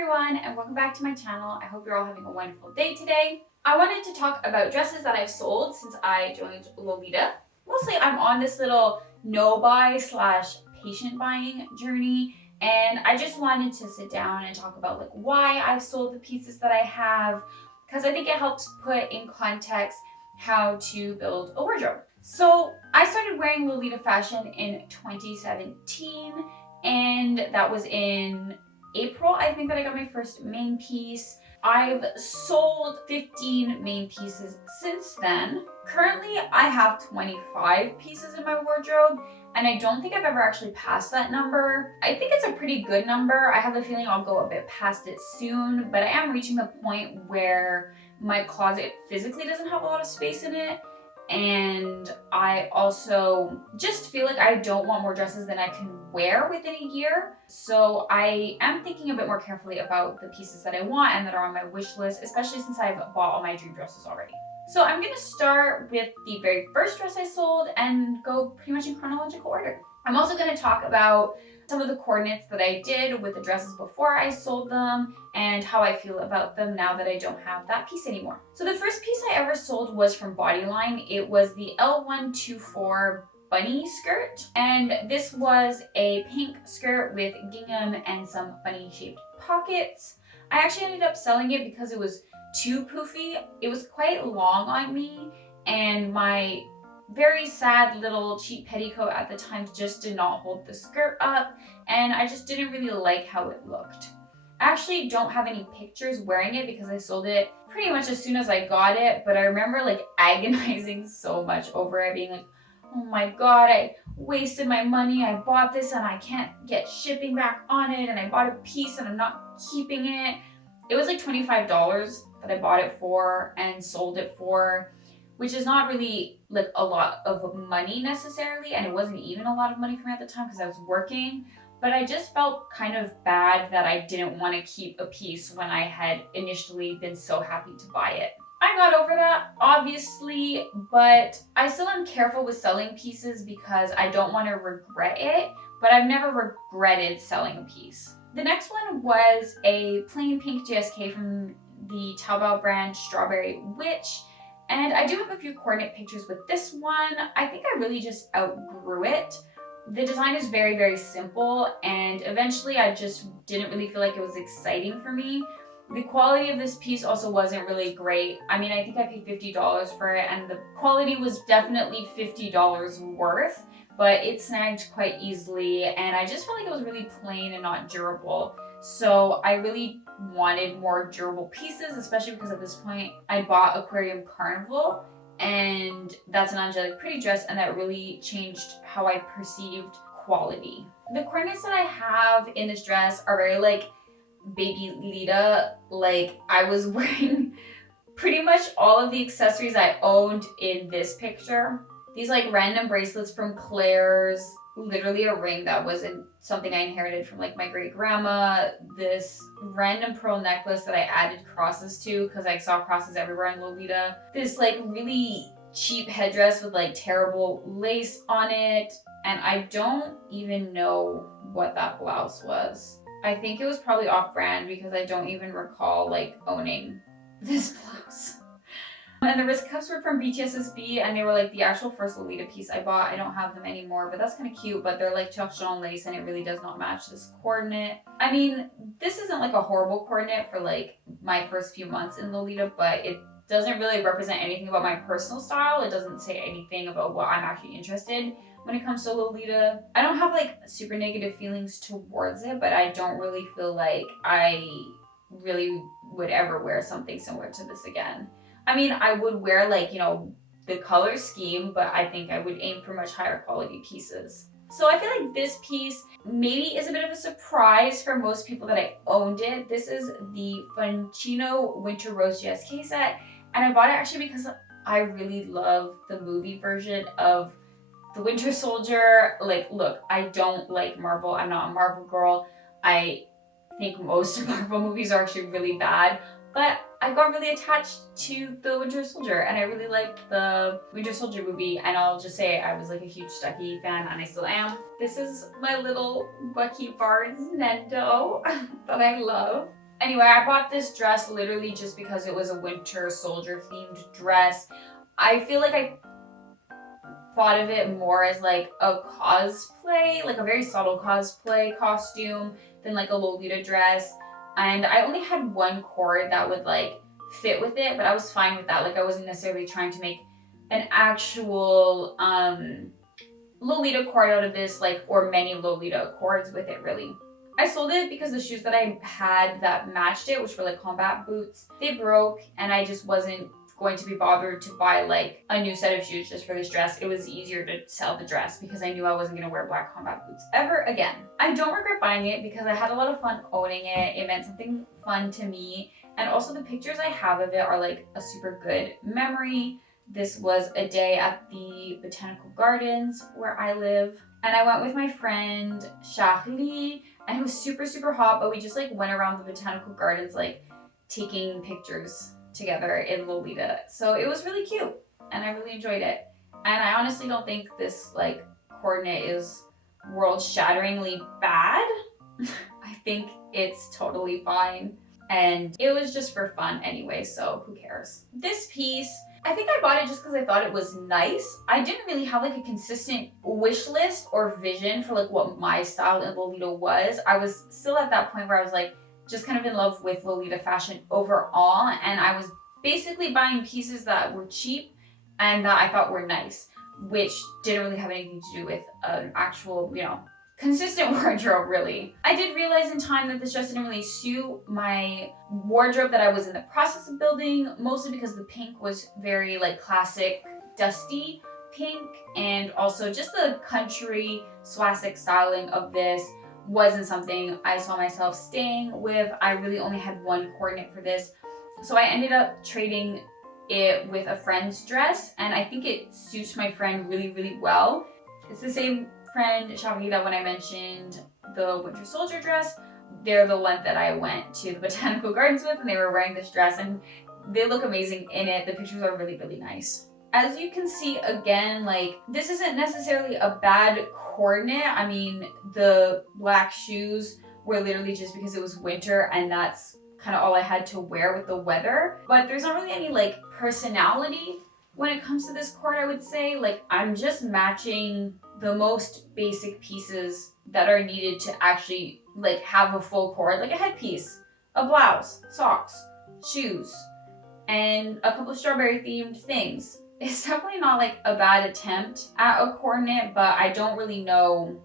everyone, and welcome back to my channel. I hope you're all having a wonderful day today. I wanted to talk about dresses that I've sold since I joined Lolita. Mostly I'm on this little no-buy / patient buying journey, and I just wanted to sit down and talk about why I've sold the pieces that I have, because I think it helps put in context how to build a wardrobe. So I started wearing Lolita fashion in 2017, and that was in April, I think, that I got my first main piece. I've sold 15 main pieces since then. Currently, I have 25 pieces in my wardrobe, and I don't think I've ever actually passed that number. I think it's a pretty good number. I have a feeling I'll go a bit past it soon, but I am reaching the point where my closet physically doesn't have a lot of space in it. And I also just feel like I don't want more dresses than I can wear within a year. So I am thinking a bit more carefully about the pieces that I want and that are on my wish list, especially since I've bought all my dream dresses already. So I'm gonna start with the very first dress I sold and go pretty much in chronological order. I'm also gonna talk about some of the coordinates that I did with the dresses before I sold them and how I feel about them now that I don't have that piece anymore. So the first piece I ever sold was from Bodyline. It was the L124 bunny skirt, and this was a pink skirt with gingham and some funny shaped pockets. I actually ended up selling it because it was too poofy. It was quite long on me, and my very sad little cheap petticoat at the time just did not hold the skirt up, and I just didn't really like how it looked. I actually don't have any pictures wearing it because I sold it pretty much as soon as I got it, but I remember agonizing so much over it, being like, oh my god, I wasted my money, I bought this and I can't get shipping back on it, and I bought a piece and I'm not keeping it. It was like $25 that I bought it for and sold it for, which is not really a lot of money necessarily, and it wasn't even a lot of money for me at the time because I was working, but I just felt kind of bad that I didn't want to keep a piece when I had initially been so happy to buy it. I got over that, obviously, but I still am careful with selling pieces because I don't want to regret it, but I've never regretted selling a piece. The next one was a plain pink GSK from the Taobao brand Strawberry Witch. And I do have a few coordinate pictures with this one. I think I really just outgrew it. The design is very, very simple, and eventually I just didn't really feel like it was exciting for me. The quality of this piece also wasn't really great. I mean, I think I paid $50 for it, and the quality was definitely $50 worth, but it snagged quite easily, and I just felt like it was really plain and not durable. So I really wanted more durable pieces, especially because at this point I bought Aquarium Carnival, and that's an angelic pretty dress, and that really changed how I perceived quality. The coordinates that I have in this dress are very baby Lita. I was wearing pretty much all of the accessories I owned in this picture. These random bracelets from Claire's, literally a ring that wasn't something I inherited from my great grandma, this random pearl necklace that I added crosses to because I saw crosses everywhere in Lolita, this really cheap headdress with terrible lace on it, and I don't even know what that blouse was. I think it was probably off-brand because I don't even recall owning this blouse. And the wrist cuffs were from BTSSB, and they were the actual first Lolita piece I bought. I don't have them anymore, but that's kind of cute, but they're torchon lace, and it really does not match this coordinate. I mean, this isn't a horrible coordinate for my first few months in Lolita, but it doesn't really represent anything about my personal style. It doesn't say anything about what I'm actually interested in when it comes to Lolita. I don't have super negative feelings towards it, but I don't really feel like I really would ever wear something similar to this again. I mean, I would wear the color scheme, but I think I would aim for much higher quality pieces. So I feel like this piece maybe is a bit of a surprise for most people that I owned it. This is the Funchino Winter Rose GSK set, and I bought it actually because I really love the movie version of the Winter Soldier. Look, I don't like Marvel. I'm not a Marvel girl. I think most Marvel movies are actually really bad, but I got really attached to the Winter Soldier, and I really liked the Winter Soldier movie, and I'll just say I was a huge Stucky fan, and I still am. This is my little Bucky Barnes Nendo that I love. Anyway, I bought this dress literally just because it was a winter soldier themed dress. I feel like I thought of it more as like a cosplay, like a very subtle cosplay costume than like a Lolita dress. And I only had one cord that would like fit with it, but I was fine with that. Like I wasn't necessarily trying to make an actual Lolita cord out of this, like, or many Lolita cords with it really. I sold it because the shoes that I had that matched it, which were like combat boots, they broke and I just wasn't going to be bothered to buy like a new set of shoes just for this dress. It was easier to sell the dress because I knew I wasn't going to wear black combat boots ever again. I don't regret buying it because I had a lot of fun owning it. It meant something fun to me. And also the pictures I have of it are like a super good memory. This was a day at the Botanical Gardens where I live. And I went with my friend Charlie, and it was super, super hot, but we just like went around the Botanical Gardens like taking pictures together in Lolita. So it was really cute and I really enjoyed it. And I honestly don't think this like coordinate is world shatteringly bad. I think it's totally fine. And it was just for fun anyway, so who cares? This piece, I think I bought it just because I thought it was nice. I didn't really have like a consistent wish list or vision for like what my style in Lolita was. I was still at that point where I was like just kind of in love with Lolita fashion overall, and I was basically buying pieces that were cheap and that I thought were nice, which didn't really have anything to do with an actual, consistent wardrobe really. I did realize in time that this dress didn't really suit my wardrobe that I was in the process of building, mostly because the pink was very like classic dusty pink, and also just the country swastika styling of this wasn't something I saw myself staying with. I really only had one coordinate for this, so I ended up trading it with a friend's dress, and I think it suits my friend really, really well. It's the same friend, Shavi, that when I mentioned the winter soldier dress, they're the one that I went to the Botanical Gardens with, and they were wearing this dress and they look amazing in it. The pictures are really, really nice. As you can see, again, like this isn't necessarily a bad coordinate. I mean, the black shoes were literally just because it was winter and that's kind of all I had to wear with the weather. But there's not really any like personality when it comes to this cord, I would say. Like I'm just matching the most basic pieces that are needed to actually like have a full cord, like a headpiece, a blouse, socks, shoes, and a couple of strawberry themed things. It's definitely not like a bad attempt at a coordinate, but I don't really know,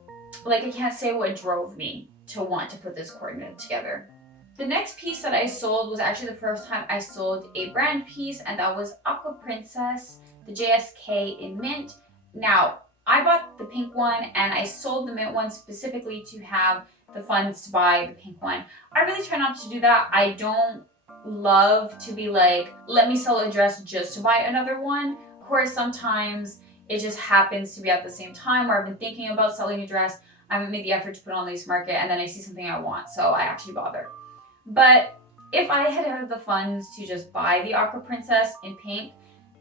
like I can't say what drove me to want to put this coordinate together. The next piece that I sold was actually the first time I sold a brand piece, and that was Aqua Princess, the JSK in mint. Now, I bought the pink one and I sold the mint one specifically to have the funds to buy the pink one. I really try not to do that. I don't love to be like, let me sell a dress just to buy another one. Of course, sometimes it just happens to be at the same time where I've been thinking about selling a dress. I haven't made the effort to put it on Lace Market, and then I see something I want, so I actually bother. But if I had had the funds to just buy the Aqua Princess in pink,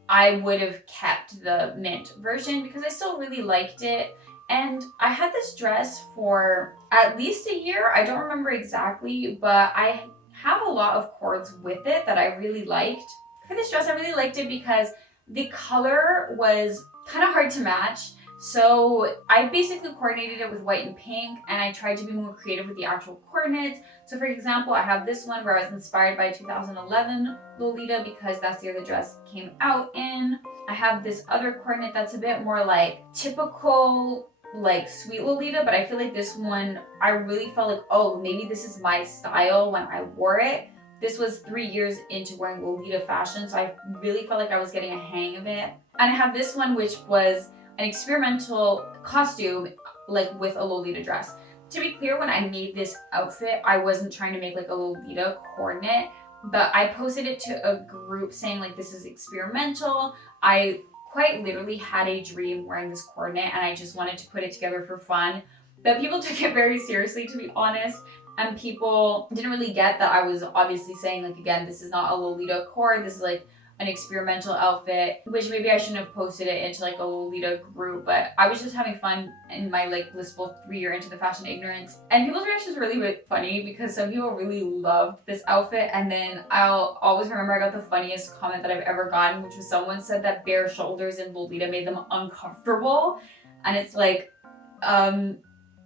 I would have kept the mint version because I still really liked it. And I had this dress for at least a year. I don't remember exactly, but I have a lot of cords with it that I really liked. For this dress, I really liked it because the color was kind of hard to match. So I basically coordinated it with white and pink, and I tried to be more creative with the actual coordinates. So for example, I have this one where I was inspired by 2011 Lolita because that's the year the dress came out in. I have this other coordinate that's a bit more like typical, like sweet Lolita, but I feel like this one, I really felt like, oh, maybe this is my style when I wore it. This was 3 years into wearing Lolita fashion, so I really felt like I was getting a hang of it. And I have this one, which was an experimental costume, like with a Lolita dress. To be clear, when I made this outfit, I wasn't trying to make like a Lolita coordinate, but I posted it to a group saying like, this is experimental. I quite literally had a dream wearing this coordinate and I just wanted to put it together for fun. But people took it very seriously, to be honest. And people didn't really get that I was obviously saying like, again, this is not a Lolita cord. This is like an experimental outfit, which maybe I shouldn't have posted it into like a Lolita group, but I was just having fun in my like blissful 3-year into the fashion ignorance. And people's reactions were really funny because some people really loved this outfit, and then I'll always remember I got the funniest comment that I've ever gotten, which was someone said that bare shoulders in Lolita made them uncomfortable. And it's like,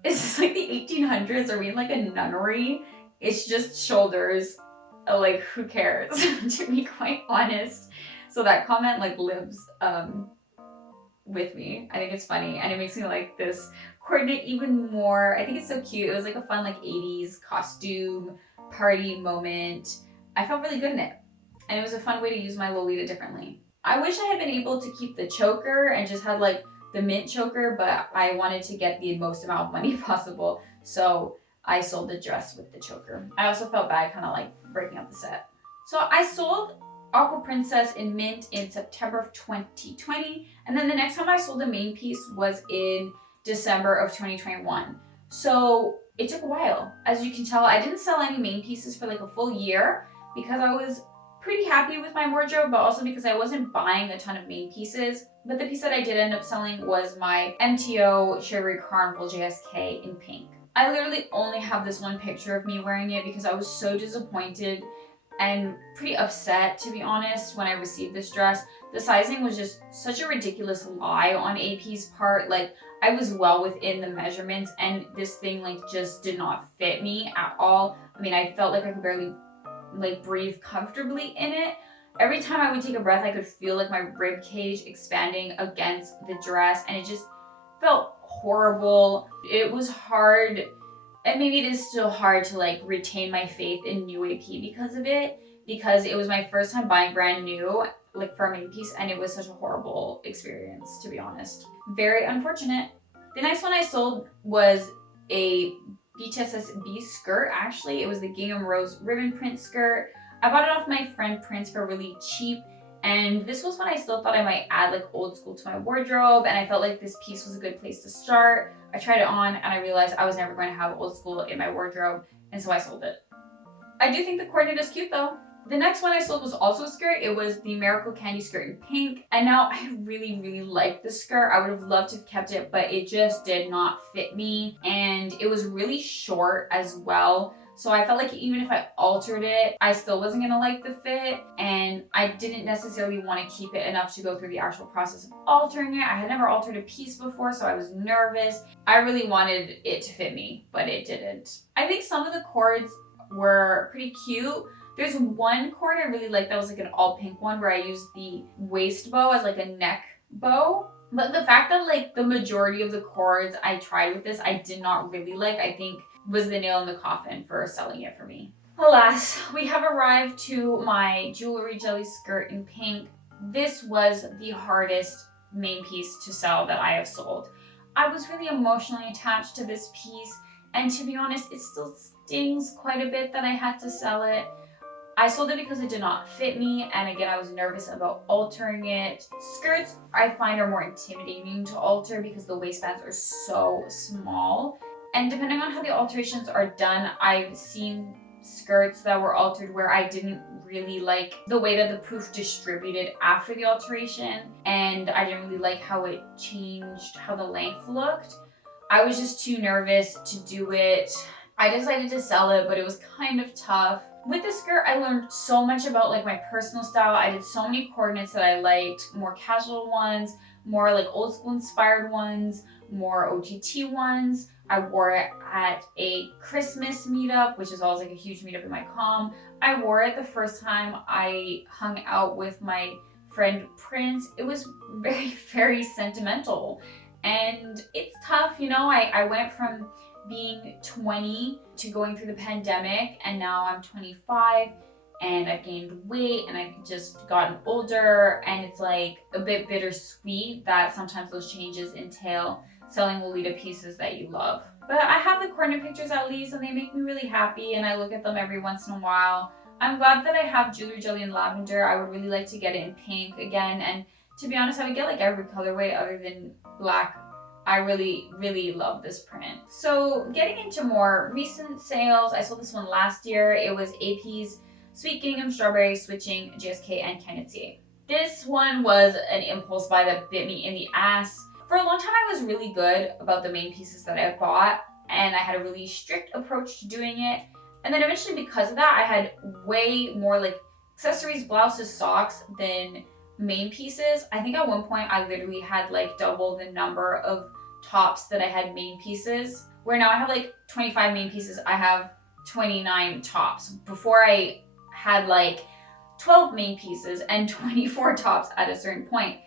is this like the 1800s? Are we in like a nunnery? It's just shoulders. Like, who cares? To be quite honest. So that comment like lives with me. I think it's funny, and it makes me like this coordinate even more. I think it's so cute. It was like a fun like 80s costume party moment. I felt really good in it, and it was a fun way to use my Lolita differently. I wish I had been able to keep the choker and just had like the mint choker, but I wanted to get the most amount of money possible, so I sold the dress with the choker. I also felt bad kind of like breaking up the set. So I sold Aqua Princess in mint in September of 2020, and then the next time I sold the main piece was in December of 2021. So it took a while. As you can tell, I didn't sell any main pieces for like a full year because I was pretty happy with my wardrobe, but also because I wasn't buying a ton of main pieces. But the piece that I did end up selling was my MTO Sugary Carnival JSK in pink. I literally only have this one picture of me wearing it because I was so disappointed and pretty upset, to be honest, when I received this dress. The sizing was just such a ridiculous lie on AP's part. Like, I was well within the measurements, and this thing like just did not fit me at all. I mean, I felt like I could barely like breathe comfortably in it. Every time I would take a breath, I could feel like my rib cage expanding against the dress, and it just felt horrible. It was hard, and maybe it is still hard to like retain my faith in new AP because of it, because it was my first time buying brand new like for a main piece, and it was such a horrible experience, to be honest. Very unfortunate. The next one I sold was a BTSB skirt. Actually, it was the Gingham Rose ribbon print skirt. I bought it off my friend Prince for really cheap, and this was when I still thought I might add like old school to my wardrobe, and I felt like this piece was a good place to start. I tried it on and I realized I was never going to have old school in my wardrobe, and so I sold it. I do think the coordinate is cute though. The next one I sold was also a skirt. It was the Miracle Candy skirt in pink, and now I really like this skirt. I would have loved to have kept it, but it just did not fit me, and it was really short as well. So I felt like even if I altered it, I still wasn't gonna like the fit, and I didn't necessarily want to keep it enough to go through the actual process of altering it. I had never altered a piece before, so I was nervous. I really wanted it to fit me, but it didn't. I think some of the cords were pretty cute. There's one cord I really liked that was like an all pink one where I used the waist bow as like a neck bow. But the fact that like the majority of the cords I tried with this, I did not really like, I think was the nail in the coffin for selling it for me. Alas, we have arrived to my jewelry jelly skirt in pink. This was the hardest main piece to sell that I have sold. I was really emotionally attached to this piece, and to be honest, it still stings quite a bit that I had to sell it. I sold it because it did not fit me, and again, I was nervous about altering it. Skirts, I find, are more intimidating to alter because the waistbands are so small. And depending on how the alterations are done, I've seen skirts that were altered where I didn't really like the way that the proof distributed after the alteration, and I didn't really like how it changed how the length looked. I was just too nervous to do it. I decided to sell it, but it was kind of tough. With the skirt, I learned so much about like my personal style. I did so many coordinates that I liked, more casual ones, more like old school inspired ones, more OGT ones. I wore it at a Christmas meetup, which is always like a huge meetup in my comm. I wore it the first time I hung out with my friend Prince. It was very sentimental, and it's tough, you know. I went from being 20 to going through the pandemic, and now I'm 25 and I've gained weight and I've just gotten older, and it's like a bit bittersweet that sometimes those changes entail selling Lolita pieces that you love. But I have the coordinate pictures at least, and they make me really happy, and I look at them every once in a while. I'm glad that I have jewelry jelly in lavender. I would really like to get it in pink again, and to be honest, I would get like every colorway other than black. I really love this print. So getting into more recent sales, I sold this one last year. It was AP's Sweet Gingham, Strawberry, Switching, GSK, and Candice. This one was an impulse buy that bit me in the ass. For a long time, I was really good about the main pieces that I bought, and I had a really strict approach to doing it. And then eventually, because of that, I had way more like accessories, blouses, socks than main pieces. I think at one point I literally had like double the number of tops that I had main pieces, where now I have like 25 main pieces. I have 29 tops. Before I had like 12 main pieces and 24 tops at a certain point.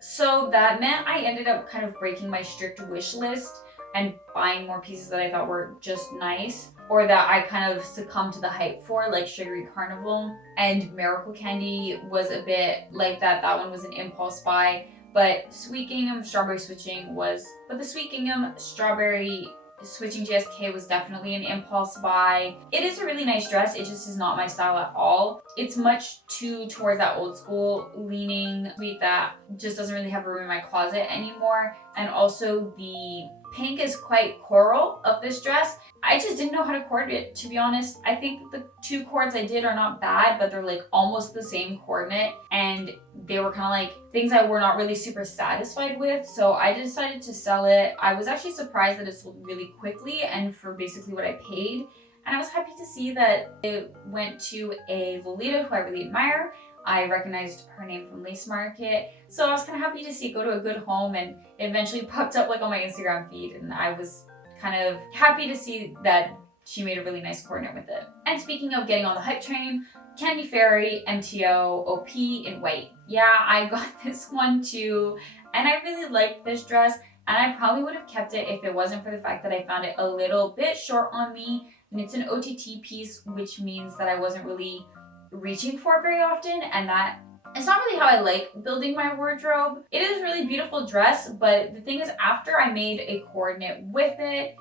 So that meant I ended up kind of breaking my strict wish list and buying more pieces that I thought were just nice, or that I kind of succumbed to the hype for, like Sugary Carnival. And Miracle Candy was a bit like that. That one was an impulse buy. But Sweet Gingham Strawberry Switching was, but the Sweet Gingham Strawberry Switching GSK was definitely an impulse buy. It is a really nice dress, it just is not my style at all. It's much too towards that old school leaning sweet that just doesn't really have room in my closet anymore. And also the pink is quite coral of this dress. I just didn't know how to cord it, to be honest. I think the two cords I did are not bad, but they're like almost the same coordinate, and they were kind of like things I were not really super satisfied with, so I decided to sell it. I was actually surprised that it sold really quickly and for basically what I paid, and I was happy to see that it went to a Lolita who I really admire. I recognized her name from Lace Market, so I was kind of happy to see it go to a good home, and it eventually popped up like on my Instagram feed, and I was kind of happy to see that she made a really nice coordinate with it. And speaking of getting on the hype train, Candy Fairy MTO OP in white. Yeah, I got this one too, and I really liked this dress, and I probably would have kept it if it wasn't for the fact that I found it a little bit short on me. And it's an OTT piece, which means that I wasn't really reaching for it very often, and that it's not really how I like building my wardrobe. It is a really beautiful dress, but the thing is, after I made a coordinate with it,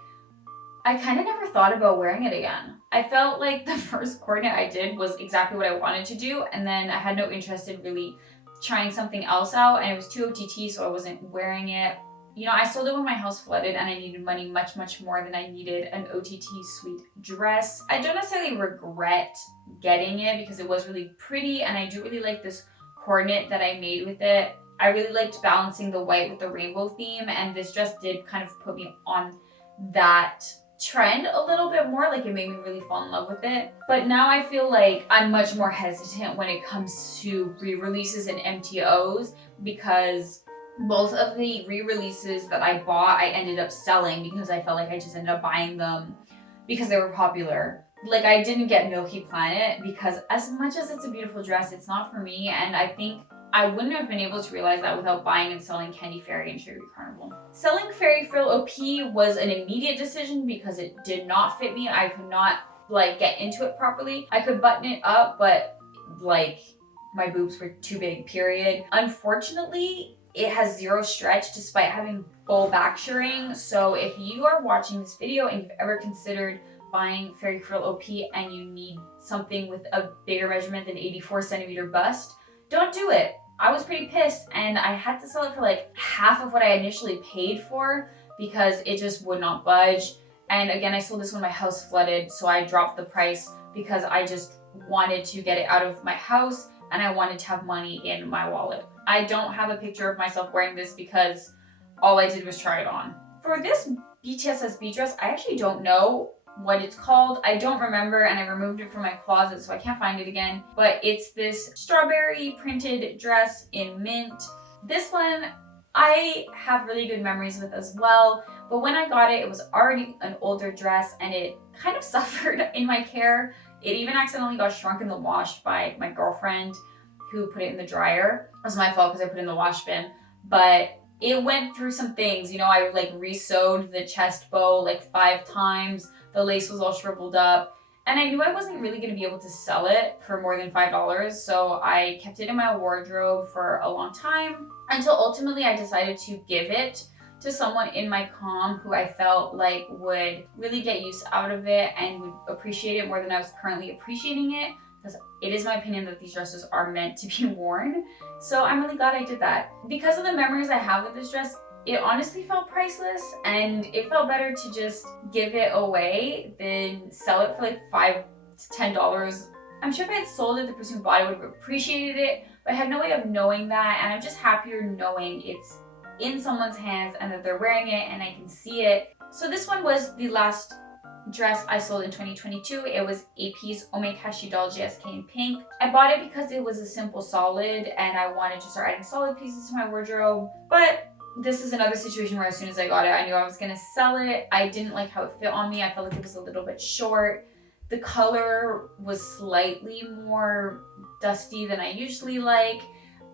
I kind of never thought about wearing it again. I felt like the first coordinate I did was exactly what I wanted to do, and then I had no interest in really trying something else out, and it was too OTT, so I wasn't wearing it. You know, I sold it when my house flooded and I needed money much more than I needed an OTT sweet dress. I don't necessarily regret getting it because it was really pretty, and I do really like this coordinate that I made with it. I really liked balancing the white with the rainbow theme, and this dress did kind of put me on that trend a little bit more. Like, it made me really fall in love with it. But now I feel like I'm much more hesitant when it comes to re-releases and MTOs, because both of the re-releases that I bought, I ended up selling because I felt like I just ended up buying them because they were popular. Like, I didn't get Milky Planet because as much as it's a beautiful dress, it's not for me, and I think I wouldn't have been able to realize that without buying and selling Candy Fairy and Sugary Carnival. Selling Fairy Frill OP was an immediate decision because it did not fit me. I could not like get into it properly. I could button it up, but like my boobs were too big, period. Unfortunately, it has zero stretch despite having full back shirring. So if you are watching this video and you've ever considered buying Fairy Frill OP and you need something with a bigger measurement than 84 centimeter bust, don't do it. I was pretty pissed, and I had to sell it for like half of what I initially paid for because it just would not budge. And again, I sold this when my house flooded, so I dropped the price because I just wanted to get it out of my house and I wanted to have money in my wallet. I don't have a picture of myself wearing this because all I did was try it on. For this BTSSB dress, I actually don't know what it's called. I don't remember, and I removed it from my closet, so I can't find it again. But it's this strawberry printed dress in mint. This one I have really good memories with as well, but when I got it, it was already an older dress and it kind of suffered in my care. It even accidentally got shrunk in the wash by my girlfriend who put it in the dryer. It was my fault because I put it in the wash bin, but it went through some things. You know, I like re-sewed the chest bow like 5 times. The lace was all shriveled up, and I knew I wasn't really going to be able to sell it for more than $5, so I kept it in my wardrobe for a long time until ultimately I decided to give it to someone in my comm who I felt like would really get use out of it and would appreciate it more than I was currently appreciating it, because it is my opinion that these dresses are meant to be worn. So I'm really glad I did that. Because of the memories I have with this dress, it honestly felt priceless, and it felt better to just give it away than sell it for like $5 to $10 I'm sure if I had sold it, the person who bought it would have appreciated it, but I had no way of knowing that, and I'm just happier knowing it's in someone's hands and that they're wearing it and I can see it. So this one was the last dress I sold in 2022. It was AP's Omekashi Doll GSK in pink. I bought it because it was a simple solid and I wanted to start adding solid pieces to my wardrobe, but this is another situation where as soon as I got it, I knew I was gonna sell it. I didn't like how it fit on me. I felt like it was a little bit short. The color was slightly more dusty than I usually like,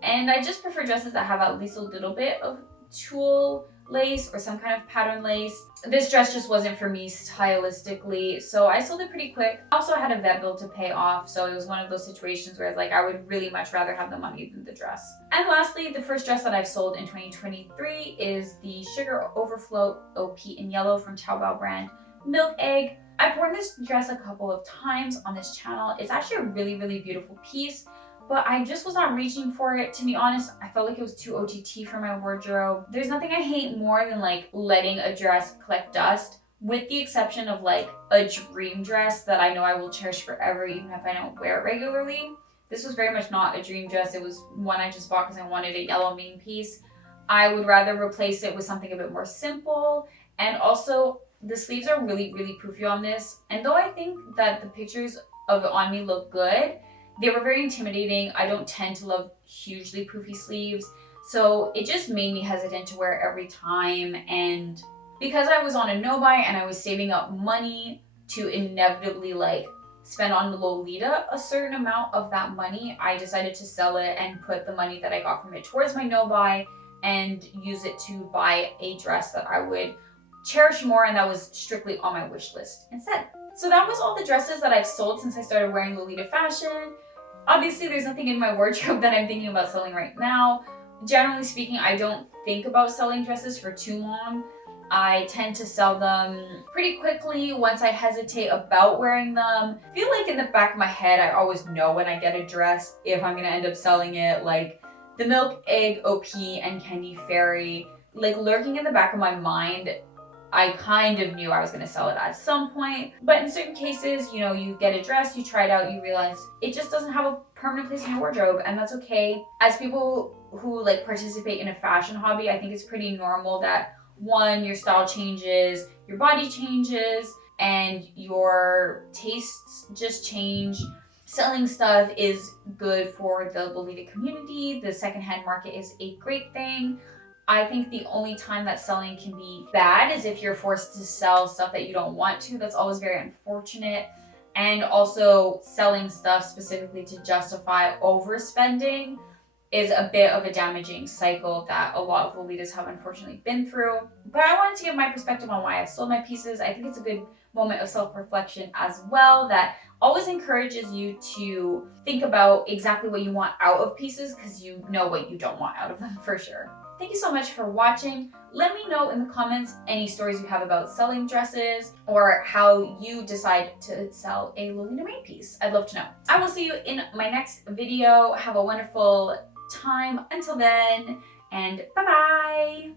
and I just prefer dresses that have at least a little bit of tulle lace or some kind of pattern lace. This dress just wasn't for me stylistically, so I sold it pretty quick. I also had a vet bill to pay off, so it was one of those situations where it's like I would really much rather have the money than the dress. And lastly, the first dress that I've sold in 2023 is the Sugar Overflow OP in yellow from Taobao brand Milk Egg. I've worn this dress a couple of times on this channel. It's actually a really, really beautiful piece, but I just was not reaching for it. To be honest, I felt like it was too OTT for my wardrobe. There's nothing I hate more than like letting a dress collect dust, with the exception of like a dream dress that I know I will cherish forever even if I don't wear it regularly. This was very much not a dream dress. It was one I just bought because I wanted a yellow main piece. I would rather replace it with something a bit more simple, and also the sleeves are really, really poofy on this. And though I think that the pictures of it on me look good, they were very intimidating. I don't tend to love hugely poofy sleeves, so it just made me hesitant to wear it every time. And because I was on a no-buy and I was saving up money to inevitably like spend on Lolita a certain amount of that money, I decided to sell it and put the money that I got from it towards my no-buy and use it to buy a dress that I would cherish more and that was strictly on my wish list instead. So that was all the dresses that I've sold since I started wearing Lolita fashion. Obviously, there's nothing in my wardrobe that I'm thinking about selling right now. Generally speaking, I don't think about selling dresses for too long. I tend to sell them pretty quickly once I hesitate about wearing them. I feel like in the back of my head, I always know when I get a dress if I'm gonna end up selling it. Like the Milk Egg OP and Candy Fairy, like lurking in the back of my mind, I kind of knew I was gonna sell it at some point. But in certain cases, you know, you get a dress, you try it out, you realize it just doesn't have a permanent place in your wardrobe, and that's okay. As people who like participate in a fashion hobby, I think it's pretty normal that one, your style changes, your body changes, and your tastes just change. Selling stuff is good for the Lolita community. The secondhand market is a great thing. I think the only time that selling can be bad is if you're forced to sell stuff that you don't want to. That's always very unfortunate. And also selling stuff specifically to justify overspending is a bit of a damaging cycle that a lot of Lolitas have unfortunately been through. But I wanted to give my perspective on why I've sold my pieces. I think it's a good moment of self-reflection as well that always encourages you to think about exactly what you want out of pieces because you know what you don't want out of them for sure. Thank you so much for watching. Let me know in the comments any stories you have about selling dresses or how you decide to sell a Lolita main piece. I'd love to know. I will see you in my next video. Have a wonderful time until then, and bye-bye.